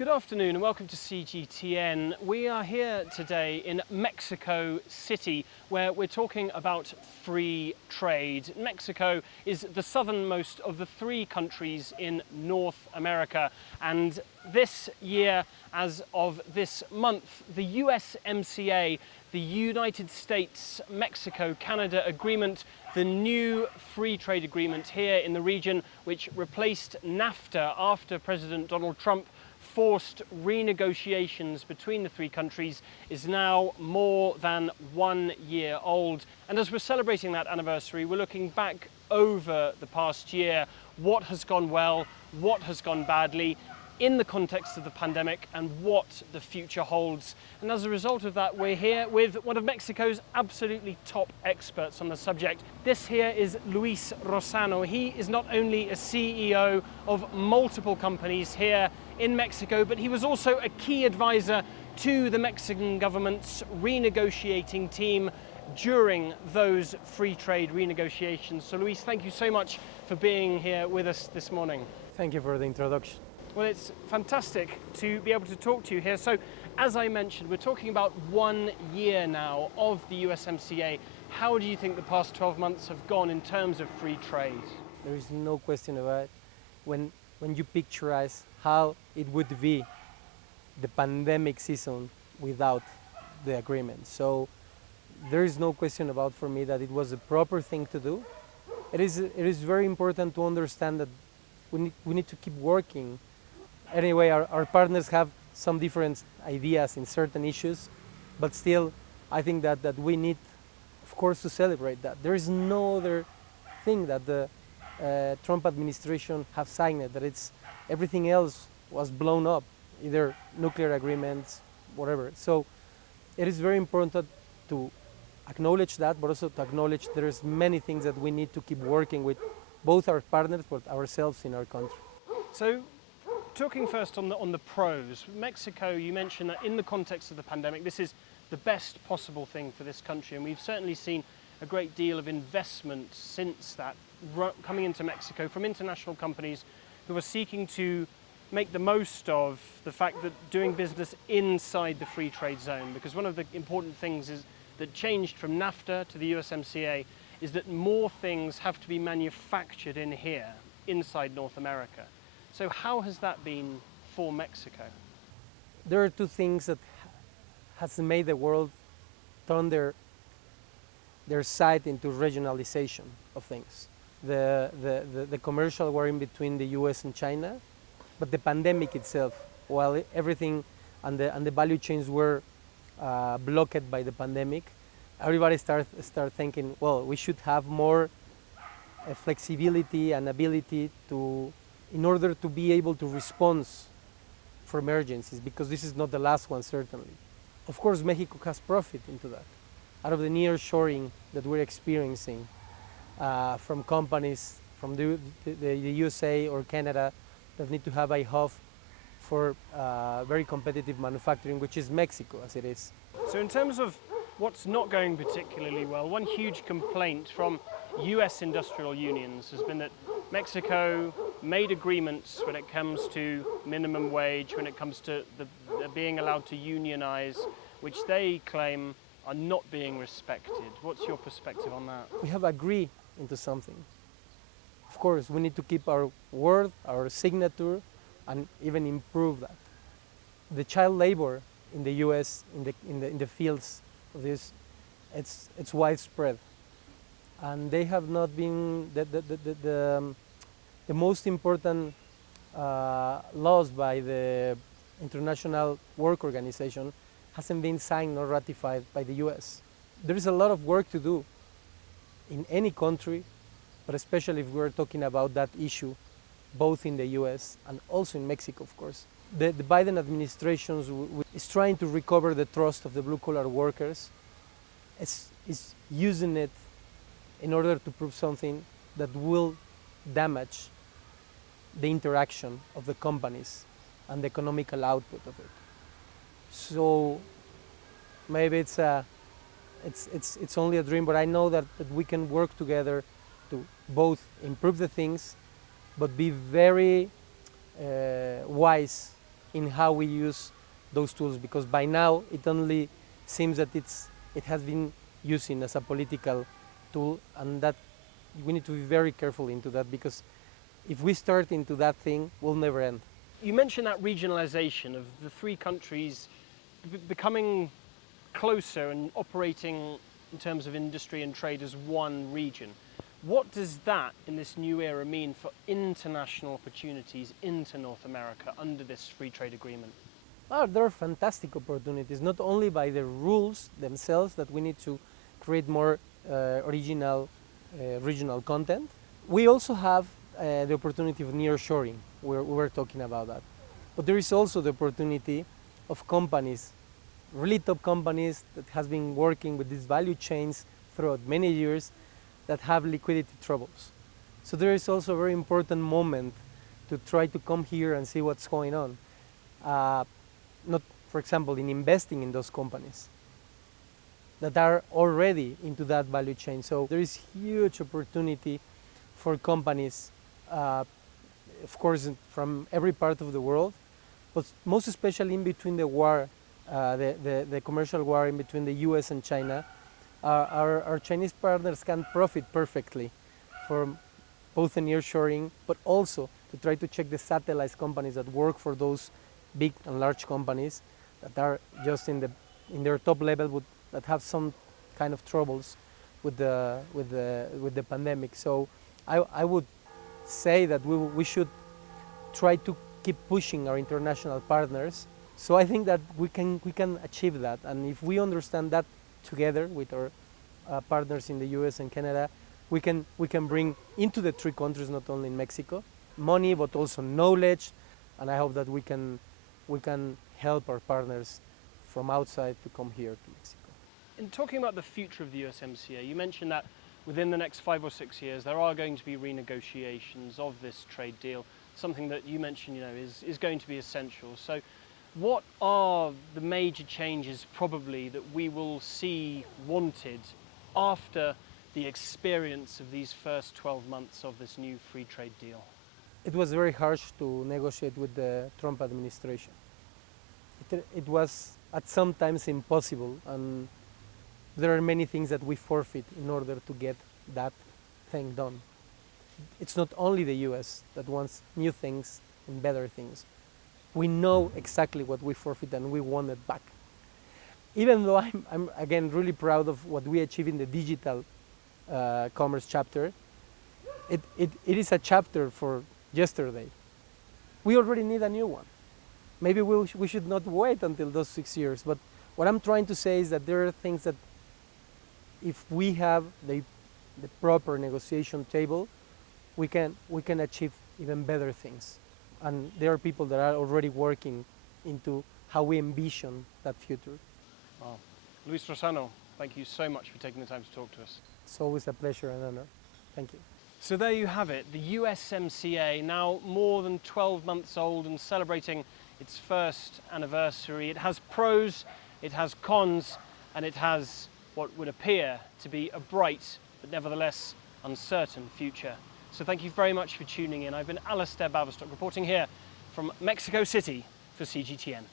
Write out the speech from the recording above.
Good afternoon and welcome to CGTN. We are here today in Mexico City where we're talking about free trade. Mexico is the southernmost of the three countries in North America, and this year, as of this month, the USMCA, the United States-Mexico-Canada Agreement, the new free trade agreement here in the region, which replaced NAFTA after President Donald Trump forced renegotiations between the three countries, is now more than 1 year old. And as we're celebrating that anniversary, we're looking back over the past year, what has gone well, what has gone badly, in the context of the pandemic, and what the future holds. And as a result of that, we're here with one of Mexico's absolutely top experts on the subject. This here is Luis Rosano. He is not only a CEO of multiple companies here in Mexico, but he was also a key advisor to the Mexican government's renegotiating team during those free trade renegotiations. So Luis, thank you so much for being here with us this morning. Thank you for the introduction. Well, it's fantastic to be able to talk to you here. So, as I mentioned, we're talking about 1 year now of the USMCA. How do you think the past 12 months have gone in terms of free trade? There is no question about it. When you picturize how it would be the pandemic season without the agreement. So there is no question about for me that it was the proper thing to do. It is very important to understand that we need to keep working. Anyway, our partners have some different ideas in certain issues, but still, I think that we need, of course, to celebrate that. There is no other thing that the Trump administration have signed, that it's everything else was blown up, either nuclear agreements, whatever. So it is very important to acknowledge that, but also to acknowledge there's many things that we need to keep working with, both our partners, but ourselves in our country. So, talking first on the pros, Mexico, you mentioned that in the context of the pandemic, this is the best possible thing for this country, and we've certainly seen a great deal of investment since that coming into Mexico from international companies who are seeking to make the most of the fact that doing business inside the free trade zone, because one of the important things is that changed from NAFTA to the USMCA is that more things have to be manufactured in here, inside North America. So how has that been for Mexico? There are two things that has made the world turn their side into regionalization of things. The commercial war in between the US and China, but the pandemic itself, while everything and the value chains were blocked by the pandemic, everybody start thinking, well, we should have more flexibility and ability in order to be able to respond for emergencies, because this is not the last one, certainly. Of course, Mexico has profit into that, out of the nearshoring that we're experiencing from companies from the USA or Canada that need to have a hub for very competitive manufacturing, which is Mexico, as it is. So in terms of what's not going particularly well, one huge complaint from US industrial unions has been that Mexico made agreements when it comes to minimum wage, when it comes to being allowed to unionize, which they claim are not being respected. What's your perspective on that? We have agreed into something. Of course, we need to keep our word, our signature, and even improve that. The child labor in the US, in the fields of this, it's widespread. And they have not been the most important laws by the International Work Organization hasn't been signed or ratified by the US. There is a lot of work to do in any country, but especially if we're talking about that issue, both in the US and also in Mexico, of course. The Biden administration is trying to recover the trust of the blue-collar workers. It's using it in order to prove something that will damage the interaction of the companies and the economical output of it. So maybe it's only a dream, but I know that we can work together to both improve the things, but be very wise in how we use those tools, because by now it only seems that it has been using as a political tool, and that we need to be very careful into that, because if we start into that thing, we'll never end. You mentioned that regionalization of the three countries becoming closer and operating in terms of industry and trade as one region. What does that, in this new era, mean for international opportunities into North America under this free trade agreement? There are fantastic opportunities, not only by the rules themselves that we need to create more original regional content. We also have the opportunity of nearshoring. We were talking about that. But there is also the opportunity of companies, really top companies that has been working with these value chains throughout many years, that have liquidity troubles. So there is also a very important moment to try to come here and see what's going on. Not, for example, in investing in those companies that are already into that value chain. So there is huge opportunity for companies, of course, from every part of the world, but most especially in between the war, the commercial war in between the US and China. Our Chinese partners can profit perfectly from both the nearshoring, but also to try to check the satellite companies that work for those big and large companies that are just in their top level, but that have some kind of troubles with the pandemic. So I would say that we should try to keep pushing our international partners. So I think that we can achieve that, and if we understand that together with our partners in the US and Canada, we can bring into the three countries, not only in Mexico, money but also knowledge, and I hope that we can help our partners from outside to come here to Mexico. In talking about the future of the USMCA, you mentioned that within the next 5 or 6 years there are going to be renegotiations of this trade deal, something that you mentioned, is going to be essential. So what are the major changes probably that we will see wanted after the experience of these first 12 months of this new free trade deal? It was very harsh to negotiate with the Trump administration. It was at some times impossible, and there are many things that we forfeit in order to get that thing done. It's not only the US that wants new things and better things. We know exactly what we forfeit and we want it back. Even though I'm again really proud of what we achieved in the digital commerce chapter, it is a chapter for yesterday. We already need a new one. Maybe we should not wait until those 6 years, but what I'm trying to say is that there are things that if we have the proper negotiation table, we can achieve even better things. And there are people that are already working into how we envision that future. Wow. Luis Rosano, thank you so much for taking the time to talk to us. It's always a pleasure and honor. Thank you. So there you have it, the USMCA, now more than 12 months old and celebrating its first anniversary. It has pros, it has cons, and it has what would appear to be a bright but nevertheless uncertain future. So thank you very much for tuning in. I've been Alasdair Baverstock reporting here from Mexico City for CGTN.